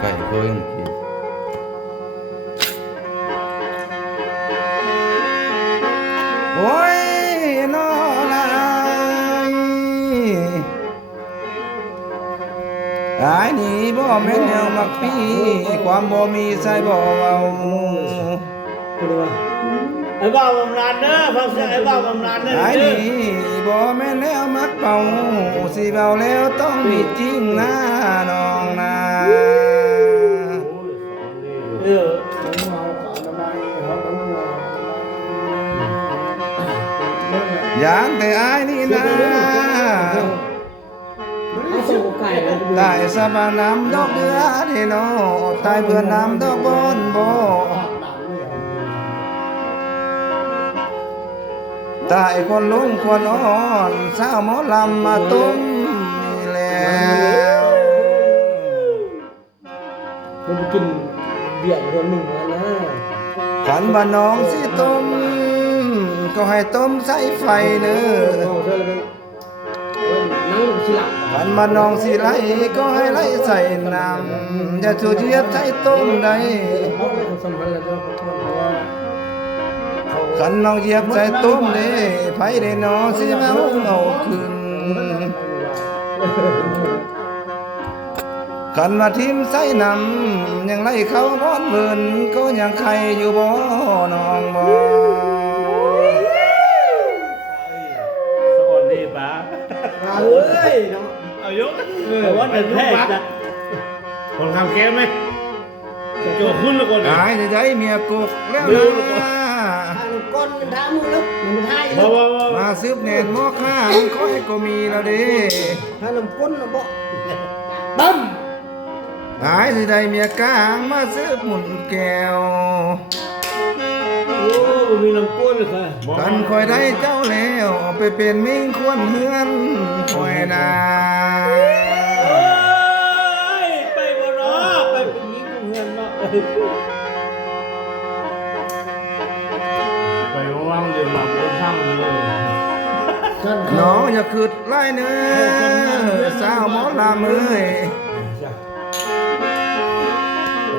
ไก่เคยกินโอ้ยนอลายอายนี่บ่แม่นแนวมักปีความบ่มีใส่บ่เว้าไอ้บ้าบำนาญเด้อฟังเสียงไอ้บ้าบำนาญเด้อ อายนี่บ่แม่นแนวมักเป่าสิเว้าแล้วต้องมีจริงนะน้องนะอย่างแต่อายนี่นะตายสะบานำดอกเดือที่นอตายเพื่อนนำดอกบอนบ่ตายคนลุงคนอ่อนสาวหมอลำมาตุ้มนี่แล้ว คนกินเบียร์คนหนึ่งนะ ขันบ้านน้องสิต้มก็ให้ต้มใส่ไฟเด้อ นั่งสิหลัง ขันบ้านน้องสิไหลก็ให้ไหลใส่น้ำอย่าสูดเยียบใส่ต้มได้ เขาไม่สมพันธ์แล้วก็ขอโทษเพราะว่า ขันน้องเหยียบใส่ต้มเด้ไผได้นอสิมาเอาขึ้นขันมาทิมใส่น้ำยังไล่เขาบ้อนเบิ่นก็ยังใครอยู่บ่น้องบ่ สอนดีป่ะเอ้ยเอายกแต่ว่าเป็นแพทย์นะคนทำแก้ไหมจะโจขึ้นแล้วก่อน หายใจเมียกกแล้วนะ ก้นมันท้ามือแล้วมันท้าย บ่บ่บ่ มาซึบเนนหม้อข้างก้อยก็มีแล้วเด้ ถ้าลำก้นนะบ่ตั้ม หายใจเมียกลางมาซึบหมุนแก้ว โอ้มีลำก้นเลยค่ะ กันคอยได้เจ้าแล้วไปเป็นมิ่งควรเฮือนคอยนา ไปบ่เนาะไปเป็นนี้กูเงินเนาะไปว่างเดือดหลับก็ช่างเลย น้องอย่าคืดไล่เนื้อสาวหมอลาเอ้ย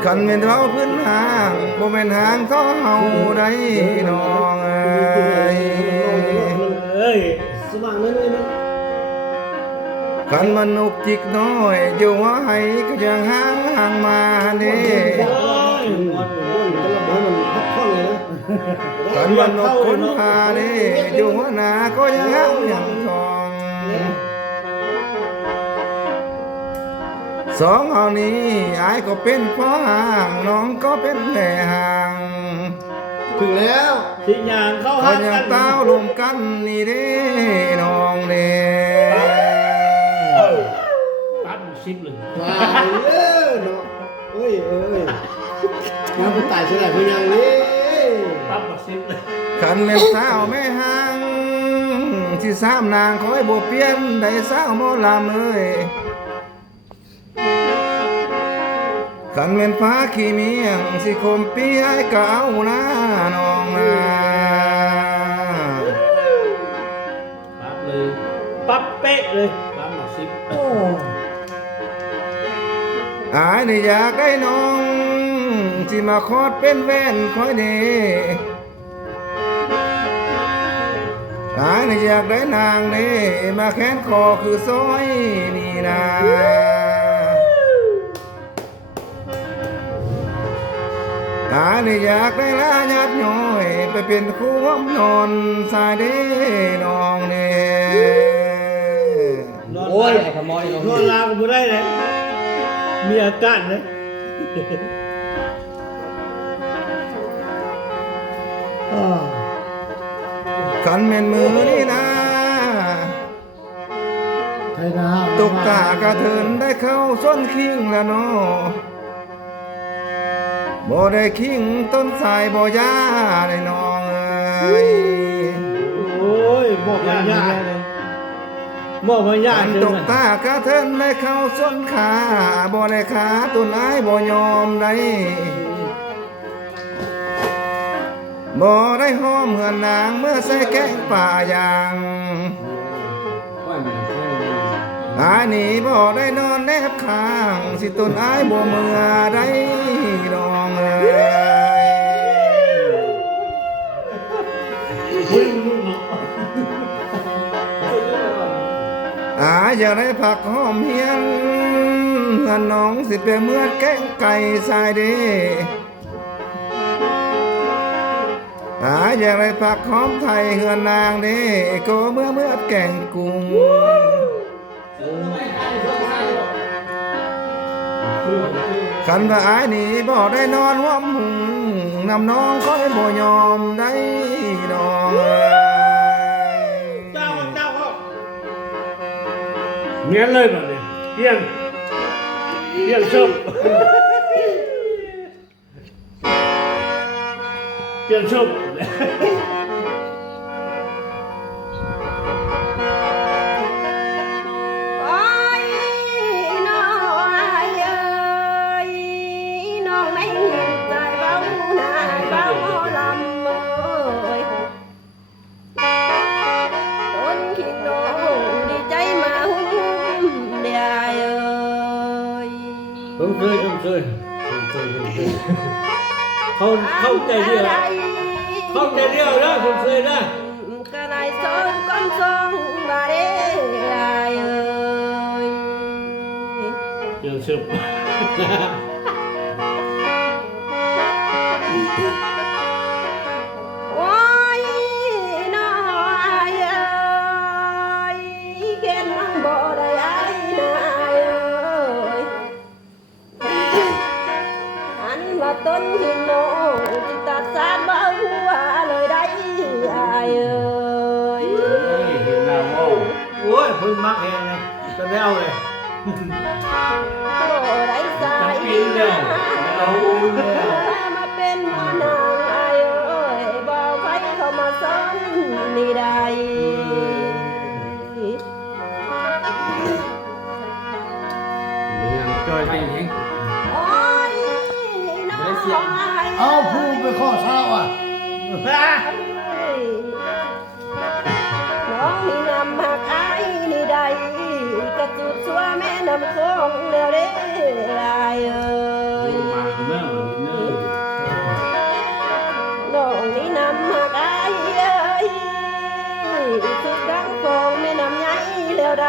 คันเป็นเราพื้นห่างบ่เป็นห่างเท่าเฮาได้น้องเอ้ย เอ้ย สว่างนั่นเลยนะ คันมันนุกจิกน้อยอยู่ว่าให้ก็ยังห่างมาเด้ มันพักผ่อนเลยนะ คันมันนกคนพาเด้อยู่หัวหน้าก็ยังห่างยังทองสองเอานี้อายก็เป็นพ่อห่างน้องก็เป็นแม่ห่าง ถึงแล้ว สิยางเข้า เขายังเต้าลมกันนี่เด้น้องเด้ ตัดซิปเลย ตายเลยเนาะเอ้ยงานผู้ตายเสียแล้วเพิ่นยังนี่ ตัดซิปเลย ขันแม่สาวแม่ห่างที่สามนางคอยบ่เปลี่ยนได้สาวหมอลำเอ้ยขันแม่นฟ้าขี้เมียงสิคมปีไอ้เก่านะน้องนะ ปั๊บเลยปั๊บเป๊ะเลยปั๊บซิป โอ้ อายนี่อยากได้น้องที่มาคอดเป็นแว่นคอยเดอายนี่อยากได้นางเด้มาแขนคอคือซอยนี่นะอายนี่อยากได้ลาญาติย่อยไปเป็นคู่ห้องนอนสายเด้น้องเด้ โอ้ยไอ้ขโมย นอนลากูได้เลยมีอาการนะ ขันแม่นมือนี่นะ ใครนะ ตกตากระเทินได้เข้าส้นคิงแล้วเนาะบ่ได้คิงต้นสายบ่ยาได้น้องเอ้ย โอ้ยบอกมันยากบอกมันยาก ขัน ใช่ ต ไหม กตากระเทินได้เข้าส้นขาบ่ได้ขาต้นไอ้ายบ่ยอมได้บ่ได้หอมเหมือนนางเมื่อใส่แกงป่ายาง อายนี่บ่ได้นอนแนบข้างสิตนอายบ่เมื่อได้น้องเอ้ย มึงเนาะ อายอยากได้ผักหอมเฮียงเงินน้องสิไปเมื่อแกงไก่สายเดอยากได้ผักหอมไทยเฮือนนางเด้ก็เมื่อแกงกุ้งคันว่าอายนี่บ่ได้นอนห้อมหุงนำน้องค่อยบ่ยอมได้น้องเอ้ย เจ้าเงี้ยเลยแบบนี้เพี้ยนชบเปลี่ยนชบ โอ้ยน้องเอ้ยน้องไม่ใจเบาหน้าเบาลำเอ้ยต้นคิดน้องดีใจมาหุ้มเดียเอ้ย ผมเคยเข้าใจเรื่องนะผมเคยนะ ก็ได้สอนก้อนสองบาเด้เอ้ย เปลี่ยนชบ โอ้ยน้อยเอ้ยเก็นน้องบ่ได้ไอ้นายเอ้ยอันว่าต้นที่น้องจิตตัดสารบ่หัวเลยได้ไอ้เอ้ย เห็นหน้าหม้อโอ้ยพึ่งมักแหงเลยจะได้เอาเลย บ่ได้สาย ปีเดียวเอา มาเป็นหมอนางไอ้เอ้ยบ่ไฟเข้ามาสอนนี่ได้ จอยไปเอง โอ้ยน้อง เอาผู้ไปข้อเช้าอ่ะ น้องนี่นำหักไอ้นี่ใดกระจุดชัวแม่นำคงแล้วเด้ไอ้เอ้ย มาเนิ่นเนิ่น น้องนี่นำหักไอ้เอ้ยสุดดังคงแม่นำใหญ่แล้วใด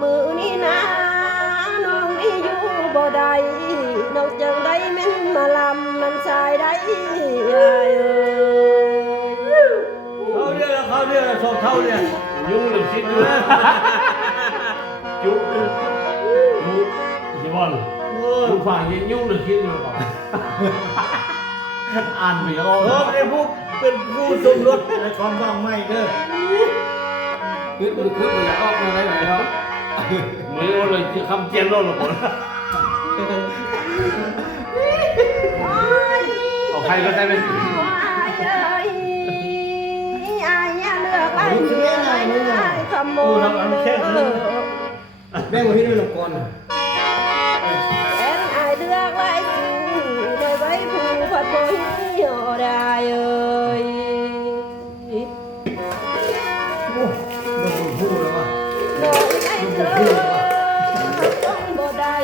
มือนี่นะน้องนี่อยู่บ่ได้นอกจากได้แม่นมาลำมันชายได้ไอ้เอ้ย เขาเรียกสองเท่าเนี่ยยุ่งหรือคิดดูจุ๊บมุกฮิบอลมุกฝ่ายยุ่งหรือคิดดูก่อนอ่านไปแล้วเป็นผู้สมรสในความบ้างไม่เด้อ คืออยากออกมาได้ไหมเนาะ ไม่รู้เลยคำเจียนรอดหรอกเอาใครก็ได้เป็น ขโมย แม่งมาที่นี่ลงก่อน แอนอายเลือกไว้จูโดยไว้ผู้ผัดโบหิโอได้เอ้ย โอ้ลงผู้แล้วว่ะ น้องไอ้เธอต้องบ่ได้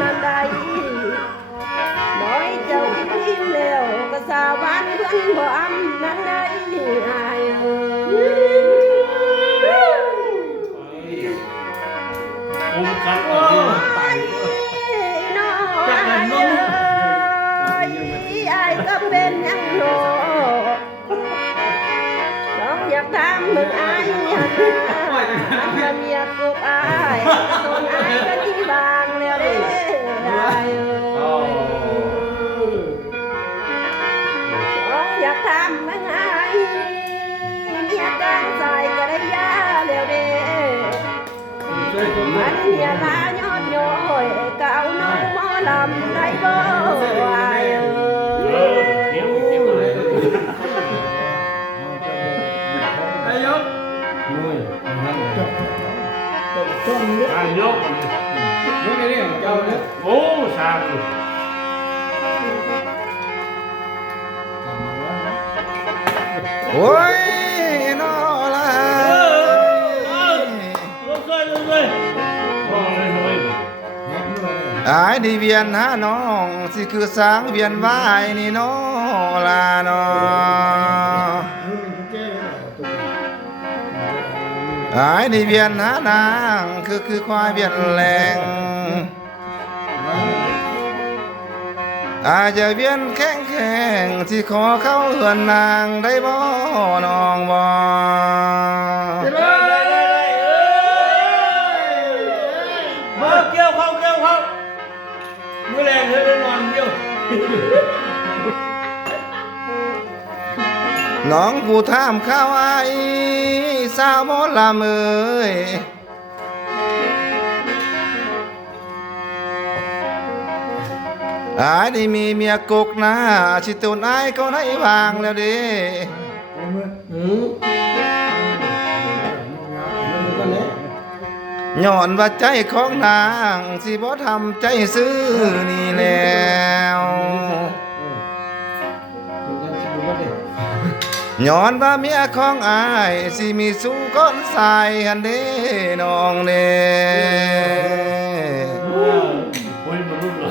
นั่นใดน้อยเจ้ากินแล้วก็สาบานเพื่อนบ่อำนั่นใดอายเอ้ย ผมกัน โอ้ยน้อยอายเอ้ยอายก็เป็นหยังโนน้องอยากถามมึงอายหันจะเมียกบอายตนอายก็ที่บางแล้วเด้อายเอ้ย อย่าลายอดย้อยเก่าน้องหมอลำได้บ่อายเอ้ย เดี๋ยวเดี๋ยวเลย ไอ้ยกมวยจบจบเนี่ย อ่ะยก ยกนี่เจ้าเนี่ย โอ้สาม โอ้ยนอละ ลงเลยลงเลยลงเลยลงเลย อายดีเวียนหาน้องสิคือสางเวียนว่ายนี่นอละนออายดีเวียนหานางคือควายเวียนแรงอาจจะเวียนแข้งที่ขอเข้าเหือนนางได้บ่น้องบ่ ได้มาเกี่ยวเข้ามือแรงเธอได้นอนเกี่ยว น้องผู้ถามข้าวไอ้สาวหมอลำเอ้ยอายได้มีเมียกกนะชิตุนอายก็ได้วางแล้วเด้ย้อนว่าใจของนางสิบ่ทำใจซื้อนี่แล้วย้อนว่าเมียของอายสิมีสู้ก้นใส่หันเด้น้องเด้ โอ้ยมันรุ่นเหรอ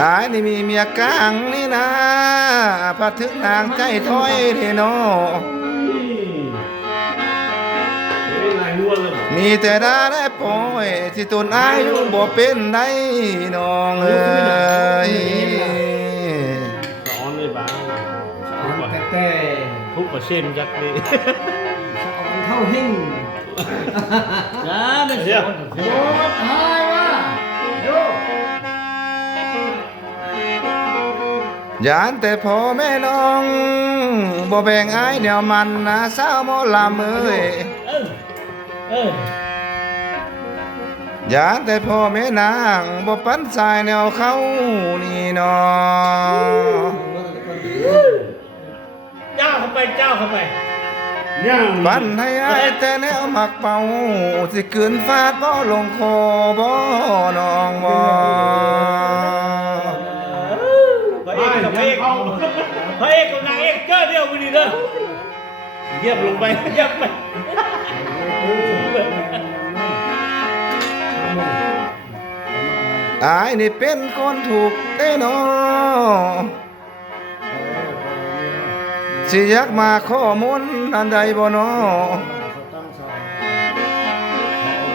อายนี่มีเมียกลางนี่นะพัดถึงนางใจถอยเด้น้อ ลายล้วนเลย มีแต่ดาได้ปล่อยที่ตนอายอยู่บ่เป็นได้น้องเอ้ย สอนเลยบ้างสอนก่อน แต่ ทุกเปอร์เซ็นต์จักเลย เท่าหิ้ง นะไม่เสีย โอ้ตายว่ะโย ยานแต่พ่อแม่น้องบ่แบ่งอายเดี๋ยวมันนะสาวหมอลำเอ้ย ยานแต่พ่อแม่นางบ่ปันสายแนวเขานี่น้อ เจ้าเข้าไปย่าง ปันให้อายแต่แนวมักเป่าสิคืนฟาดบ่ลงคอบ่น้องบ่ พระเอกกับพระเอกพระเอกกับนางเอกเจ้าเดียวกันดีเด้อเยียบลงไปเยียบไป อายนี่เป็นคนถูกได้น้อสิอยากมาข้อมูลอันใดบ่น้อ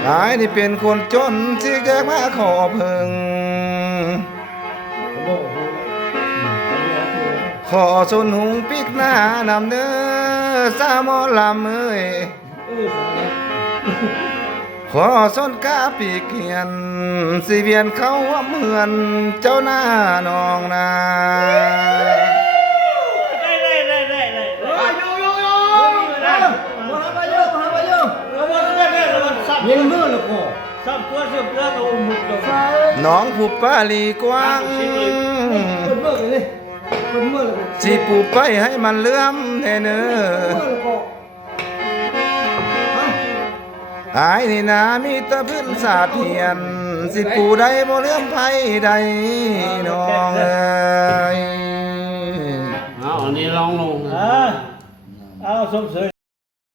อายนี่เป็นคนจนสิอยากมาขอเพิ่งขอสนหุงปิกหน้านำเด้อสาวหมอลำเอ้ยขอสนกาปีกเขียนสิเวียนเข้าเหมือนเจ้าหน้าน้องนา ได้โยยิงมือแล้วก็ ซับตัวซับตัวก็อุ้มมือตัว น้องผู้ป้าลีกว้าง คนมือเลยคนมือแล้วก็ สิปูไปให้มันเลื่อมแน่เนอ แล้วก็ อายนี่นามีแตะพื้นสาเทียน สิปูได้บ่เลื่อมไผใดน้องเอ้ย เอาอันนี้ลองลงเอาสมเสย